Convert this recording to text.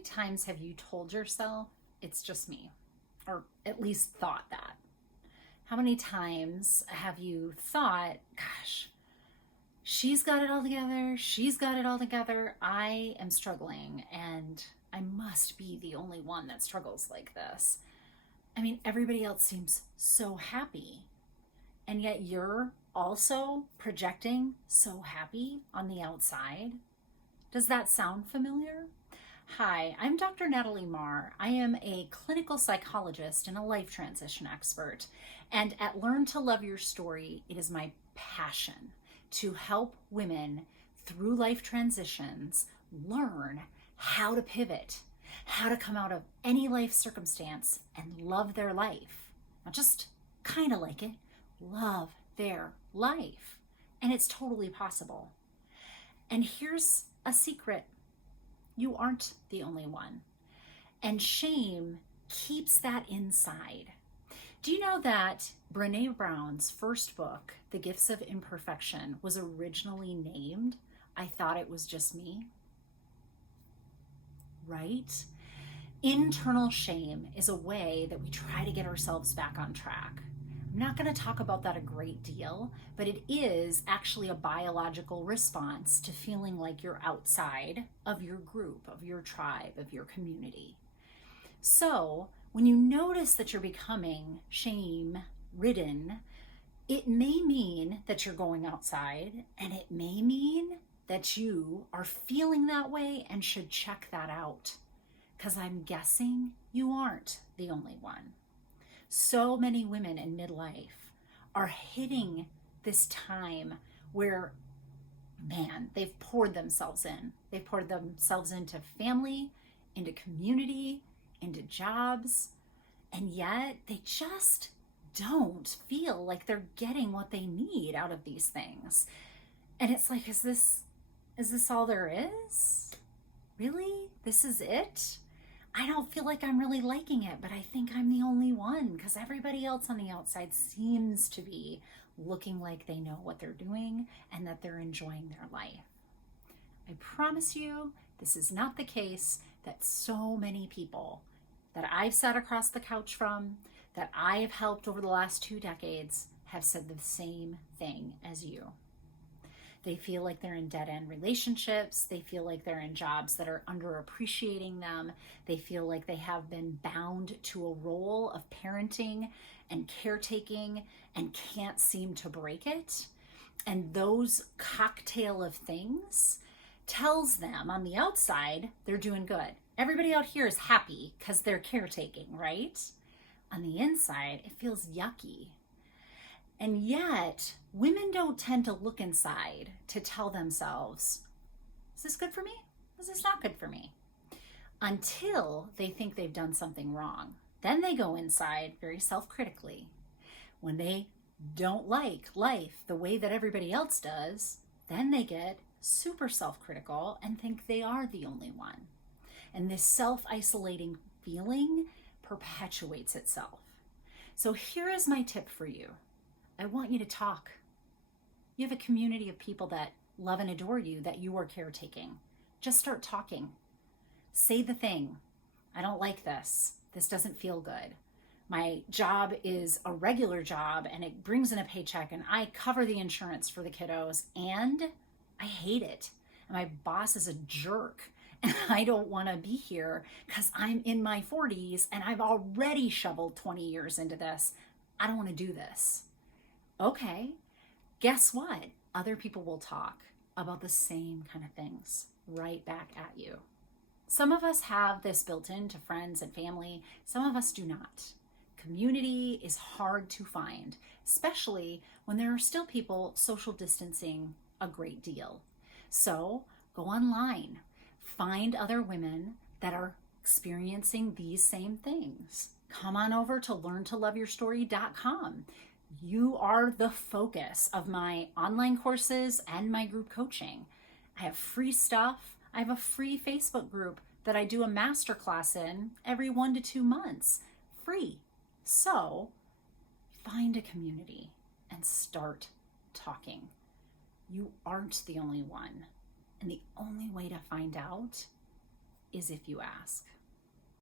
many times have you told yourself it's just me? Or at least thought that? How many times have you thought, gosh, she's got it all together, she's got it all together, I am struggling, and I must be the only one that struggles like this. I mean, everybody else seems so happy, and yet you're also projecting so happy on the outside. Does that sound familiar? Hi, I'm Dr. Natalie Marr. I am a clinical psychologist and a life transition expert. And at Learn to Love Your Story, it is my passion to help women through life transitions learn how to pivot, how to come out of any life circumstance and love their life. Not just kind of like it, love their life. And it's totally possible. And here's a secret. You aren't the only one. And shame keeps that inside. Do you know that Brené Brown's first book, The Gifts of Imperfection, was originally named I Thought It Was Just Me? Right? Internal shame is a way that we try to get ourselves back on track. I'm not going to talk about that a great deal, but it is actually a biological response to feeling like you're outside of your group, of your tribe, of your community. So when you notice that you're becoming shame-ridden, it may mean that you're going outside, and it may mean that you are feeling that way and should check that out, because I'm guessing you aren't the only one. So many women in midlife are hitting this time where, man, they've poured themselves in. They've poured themselves into family, into community, into jobs, and yet they just don't feel like they're getting what they need out of these things. And it's like, is this all there is? Really? This is it? I don't feel like I'm really liking it, but I think I'm the only one because everybody else on the outside seems to be looking like they know what they're doing and that they're enjoying their life. I promise you, this is not the case. That so many people that I've sat across the couch from, that I have helped over the last 2 decades, have said the same thing as you. They feel like they're in dead-end relationships. They feel like they're in jobs that are underappreciating them. They feel like they have been bound to a role of parenting and caretaking and can't seem to break it. And those cocktail of things tells them on the outside they're doing good. Everybody out here is happy because they're caretaking, right? On the inside, it feels yucky. And yet, women don't tend to look inside to tell themselves, is this good for me? Is this not good for me? Until they think they've done something wrong. Then they go inside very self-critically. When they don't like life the way that everybody else does, then they get super self-critical and think they are the only one. And this self-isolating feeling perpetuates itself. So here is my tip for you. I want you to talk. You have a community of people that love and adore you that you are caretaking. Just start talking. Say the thing. I don't like this. This doesn't feel good. My job is a regular job and it brings in a paycheck and I cover the insurance for the kiddos and I hate it. And my boss is a jerk and I don't want to be here because I'm in my 40s and I've already shoveled 20 years into this. I don't want to do this. Okay, guess what? Other people will talk about the same kind of things right back at you. Some of us have this built into friends and family. Some of us do not. Community is hard to find, especially when there are still people social distancing a great deal. So go online, find other women that are experiencing these same things. Come on over to learntoloveyourstory.com. You are the focus of my online courses and my group coaching. I have free stuff. I have a free Facebook group that I do a masterclass in every 1 to 2 months, free. So find a community and start talking. You aren't the only one. And the only way to find out is if you ask.